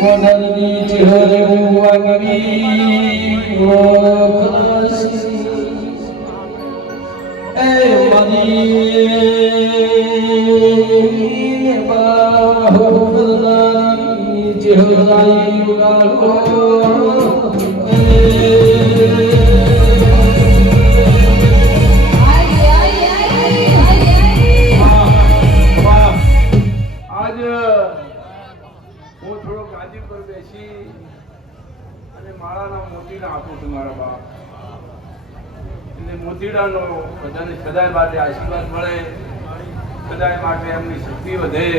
કોનલની ચહેરે વાગવી ઓખસી એ money બાહુલાની ચહેરાઈ ઉગાડો આજ થોડો ગાદી પર બેસી અને માળાના મોતીડા આપું છું મારા બાપ. એટલે મોતીડાનો બધાને સદાય માટે આશીર્વાદ મળે. સદાય માટે એમની શક્તિ વધે.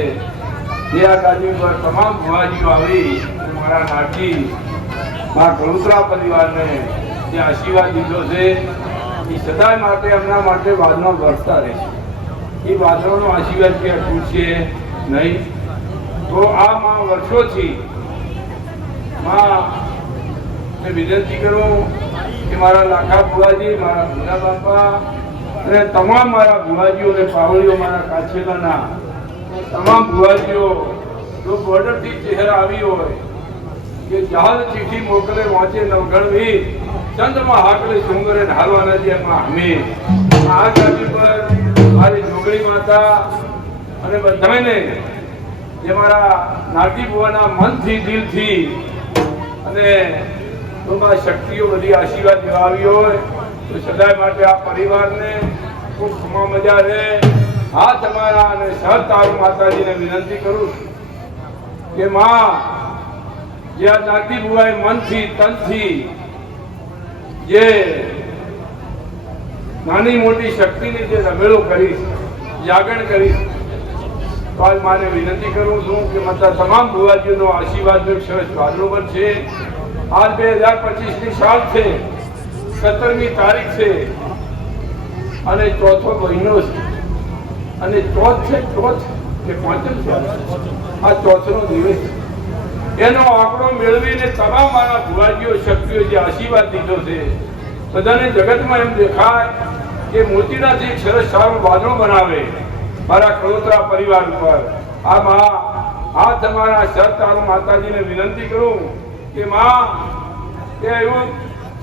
જે આ ગાદી પર તમામ ભુવાજીઓ આવી મારા નાટી મારા કળુતરા પરિવારને જે આશીર્વાદ દીધો છે, એ સદાય માટે એમના માટે વાદનો વરસતા રહેશે. એ વાદળોનો આશીર્વાદ કે છે નહીં. તો આ માં વર્ષોથી માં વિનંતી કરું કે મારા લાખા ભુવાજી, મારા ભૂલા બાપા અને તમામ મારા ભુવાજીઓ અને પાવળીઓ મારા કાછેલાના, તમામ ભુવાજીઓ, જો બોર્ડરથી ચહેરા આવી હોય કે જહાજ ચીઠી મોકલે, વાંચે, નવગણવી ચંદ્રમાં હાકલે, સુંગરે ઢાલવાના છે, એમાં અમે. આ ગાદી પર મારી જોગણી માતા અને બધાને જે મારા નાટી બુવાના મનથી, દિલથી અને ટૂંકમાં શક્તિઓ બધી આશીર્વાદ આવી હોય, તો સદાય માટે આ પરિવારને ખૂબ ખમા મજા રહે હા તમારા અને સહ તારું માતાજીને વિનંતી કરું કે માં, જે આ નાટી બુવાએ મનથી, તનથી જે નાની મોટી શક્તિની જે રમેલો કરીશ જાગણ કરીશ તો મારે વિનંતી કરું છું કે માતા તમામ ભુવાજીઓનો આશીર્વાદનો સરસ બનશે આજ બે હજાર પચીસની સાલ છે. સત્તરમી તારીખ છે. અને ચોથો મહિનો છે. અને ચોથ છે, ચોથ કે પાંચમ છે. આ ચોથનો દિવસ એનો આંકડો મેળવીને તમામ મારા ભુવાજીઓ, શક્તિઓ જે આશીર્વાદ દીધો છે. બધાને જગતમાં એમ દેખાય કે મોતીનાથી સરસ સારું વાદળો બનાવે. મારા કળોતરા પરિવાર ઉપર. આ મા, આ તમારા સત તારું માતાજીને વિનંતી કરું કે માં, કે એવું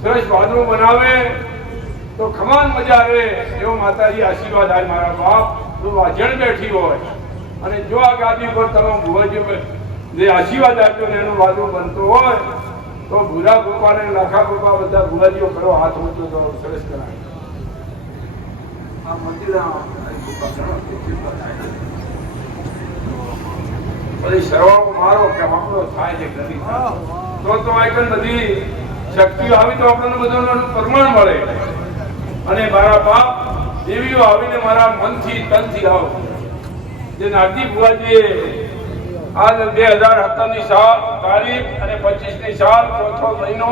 સરસ વાદળું બનાવે તો ખમાન મજા આવે એવો માતાજી આશીર્વાદ આવે મારા બાપ. તો વાજણ બેઠી હોય અને જો આ ગાદી પર તમામ ભુવાજીઓ જે આશીર્વાદ આપ્યો ને એનો વાદળું બનતો હોય, તો ભૂરા ગોપા ને લાખા ગોપા બધા ભુવાજીઓ કરો હાથ ઊંચો તો સરસ કરાય. મંદિરના પછી સરવાળો મારો કે આપણો થાય છે કે તો તો આઈકન બધી શક્તિઓ આવી તો આપણને બધાનું પ્રમાણ મળે. અને મારા બાપ દેવીઓ આવીને મારા મનથી તનથી આવ. જે નાગજી ભુવાજીએ આ બે હજાર સત્તરની સાલ તારીખ અને પચીસની સાલ ચોથો મહિનો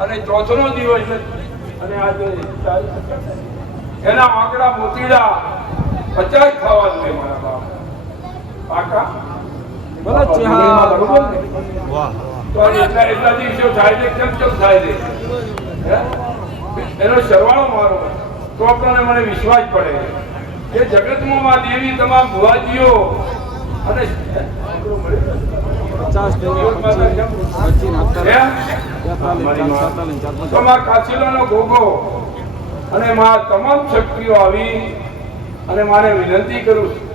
અને ચોથનો દિવસ અને આજે તારીખ એના આંકડા મોતીડા પચાસ ખાવા જોઈએ મારા બાપ. પાકા બરોબર તો એટલા એટલા દિવસો થાય છે કેમ કેમ થાય છે? એનો સરવાળો મારો. તો આપણને મને વિશ્વાસ પડે. કે જગતમાં માં દેવી તમામ ભુવાજીઓ અને કાચીલાનો ગોગો અને માં તમામ શક્તિઓ આવી અને મારે વિનંતી કરું છું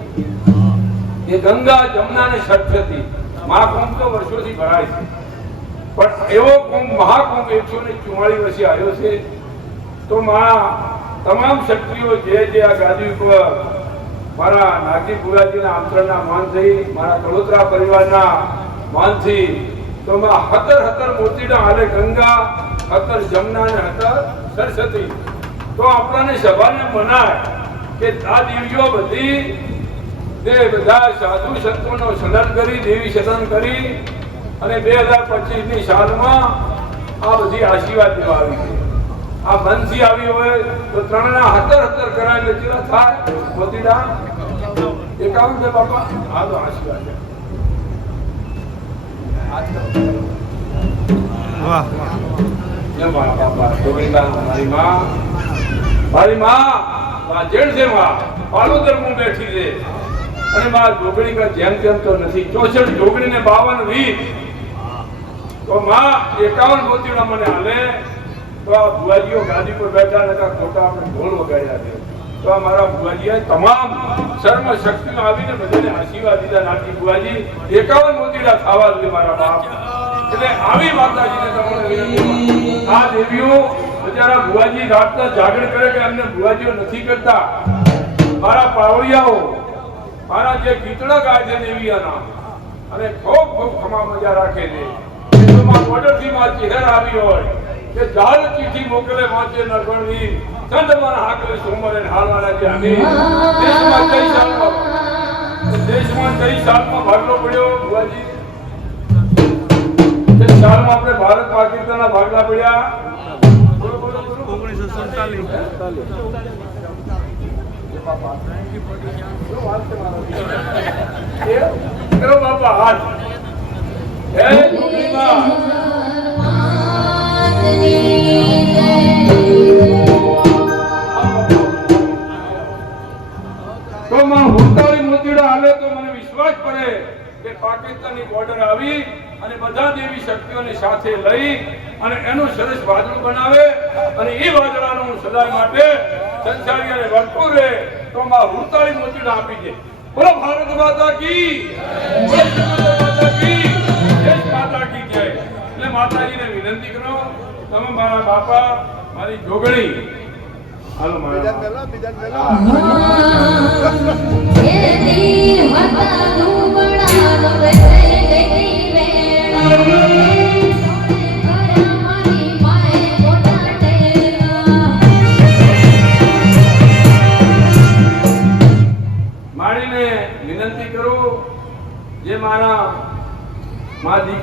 કે ગંગા, જમના ને સરસ્વતી મહાકુંભ તો વર્ષોથી ભરાય છે. પણ એવો કુંભ, મહાકુંભ એકસો ને ચુમ્માળીસ વર્ષે આવ્યો છે, તો માં તમામ શક્તિઓ જે જે આ ગાદી ઉપર મારા નાગજી ગુરાજીના આમંત્રણના માનથી મારા કલોત્રા પરિવારના માનથી તો માં હતર હતર મૂર્તિના હાલે ગંગા, હતર જમના ને હતર સરસ્વતી. તો આપણને સભાને મનાય કે આ દેવીઓ બધી તે બધા સાધુ સંતોનો સદન કરી દેવી સદન કરી અને બે હજાર પચીસની સાલમાં આ બધી આશીર્વાદ દેવા આવી છે. આ મનથી આવી હોય તો ત્રણના હતર હતર કરાય કેટલા થાય? મોતીડા એકાવન છે બાપા? આ તો આશીર્વાદ. વાહ. મારા બાપા ગોવિંદા મારી માં. મારી માં જેડ છે માં પાલોદરમાં બેઠી છે. અને માં જોગણી કા જેમ તેમ તો નથી. ચોસઠ જોગણી ને બાવન વીસ. તો માં એકાવન મોતીડા મને હાલે. તો આ ભુવાજીઓ ગાદી પર બેઠા નતા ખોટા આપણે ઢોલ વગાડ્યા છે. તો આ મારા ભુવાજીએ તમામ સર્વ શક્તિમાં આવીને બધાને આશીર્વાદ દીધા. નાની ભુવાજી એકાવન મોતીડા ખાવા જોઈએ મારા બાપ. એટલે આવી માતાજીને તમને આ દેવીઓ બિચારા ભુવાજી રાતના જાગરણ કરે કે એમને ભુવાજીઓ નથી કરતા? મારા પાવળિયાઓ, મારા જે ગીતડા ગાય છે દેવીયાના, અને ખૂબ ખૂબ ખમા મજા રાખે છે. એમાં ઓર્ડરથી માં ચહેર આવી હોય કે જાળ ચીઠી મોકલે વાંચે નરગણવી ચંદ્રમાના હાકલે સોમવારે હાલવાના જે અમે દેશમાં કઈ સાલમાં દેશમાં કઈ સાલમાં ભાગલો પડ્યો ભુવાજી? સાલમાં આપણે ભારત પાકિસ્તાનના ભાગલા પડ્યા. કરો બાપા હાથ હે. તો માં હાલે તો મને વિશ્વાસ પડે કે પાકિસ્તાનની બોર્ડર આવી અને બધા દેવી શક્તિઓને સાથે લઈ અને એનું સરસ વાદળું બનાવે અને એ વાદળાનું સદાય માટે સંસારીઓને વળતું રહે તો માં હુંતાળી મોતીડા આપી દે. બોલો ભારત માતા કી માતા કી જય માતા કી જય. એટલે માતાજીને વિનંતી કરો તમે મારા બાપા મારી જોગણી. હાલો મારા માળીને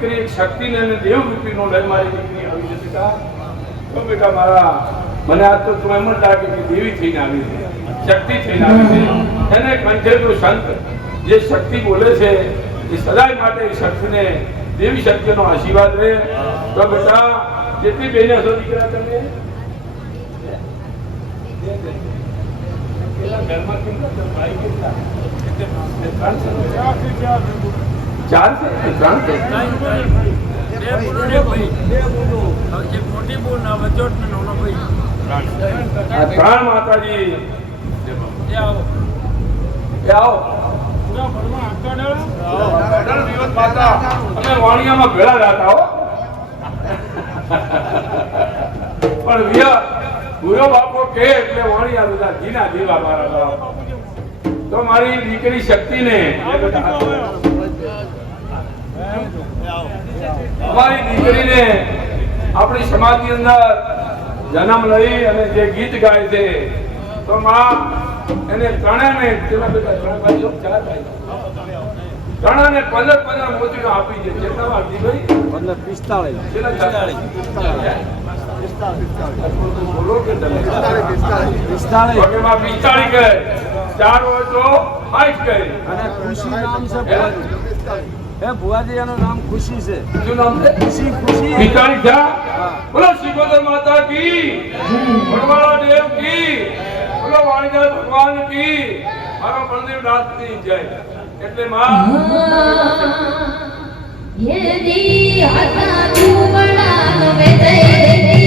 દીકરી એક શક્તિને અને દેવરૂપીનો લઈ મારી દીકરી આવી જશે તો બેટા મારા, મને આ તો તું એમ જ લાગે કે દેવી થઈને આવી છે, શક્તિ થઈને આવી છે. એને કંઠે તો સંત જે શક્તિ બોલે છે, એ સદાય માટે શક્તિને દેવી શક્તિનો આશીર્વાદ રહે તો બેટા, જેટલી બેને હશો દીકરા તમે? ઘરમાં કરતા? ભાઈ કેટલા? ચાર ત્રણ માતાજી. અમે વાણિયામાં ભેળા હો. પણ વિયા બાપો કે એટલે વાણિયા બધા જીના દીવા મારા તો મારી દીકરી શક્તિને અમારી દીકરીને આપણી સમાજની અંદર જન્મ લઈ અને જે ગીત ગાય છે તો માં એને ત્રણેને તેના બધા ત્રણ ભાઈઓ ચાર ભાઈઓ ત્રણેયને પંદર પંદર મોતીનો આપી છે. કેટલા વાગી ભાઈ? પંદર પિસ્તાળીસ. ચાર? પિસ્તાળીસ. હોય તો અને નામ છે ભુવાજી હે ભુવાજી એનું નામ ખુશી છે. શું નામ છે? ખુશી ખુશી. થયા બોલો શ્રીકોદર માતા કી. વડવાળા દેવ કી. બોલો વાણીદાસ ભગવાન કી. મારો બળદેવ નાથની જય. એટલે માં. યદી હતા તું બડાનો વેદય. જોડે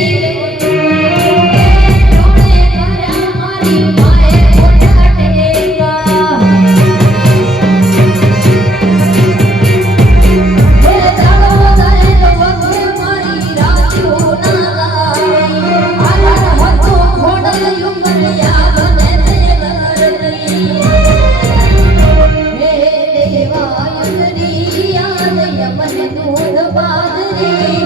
Amen.